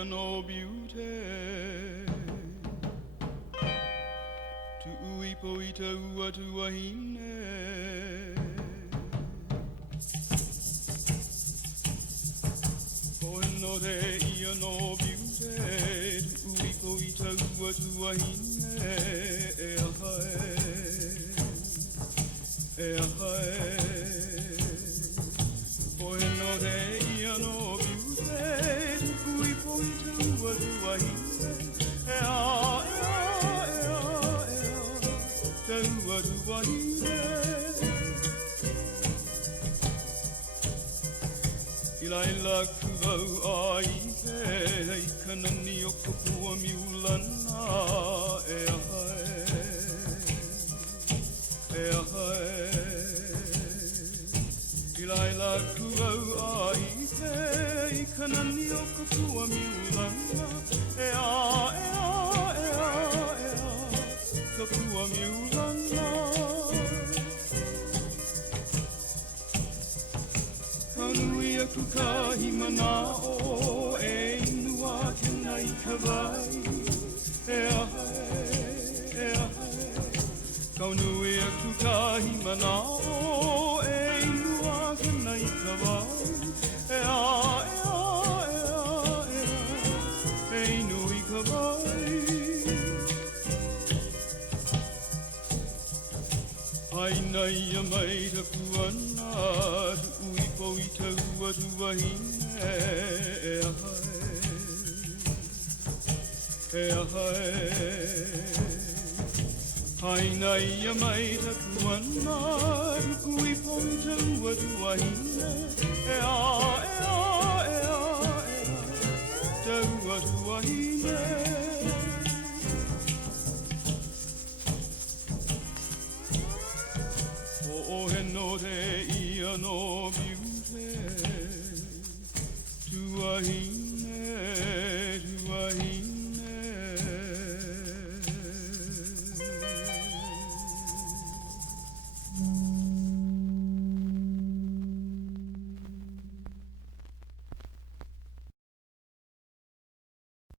ia no beauty tu uipo i te ua tuahine Ko no te ia no beauty tu uipo i te ua tuahine e ahai Ko no te ia no beauty tu uipo i te ua tuahine e te ua tuahine Ilaila kuvau a ike hei kanani o kapua miulana e ahai Ilaila kuvau a ike hei kanani o kapua miulana e kapua miulana Kanui aku kahi manao e inua ke nai kawai e ahai Kanui aku kahi manao e inua ke nai kawai e e inui kawai Ai nei a mai te puana tu uipo i te ua tuahine e ahai Ai nei a mai te puana tu uipo i te ua tuahine e te ua tuahine O no te ia no beauty tuahine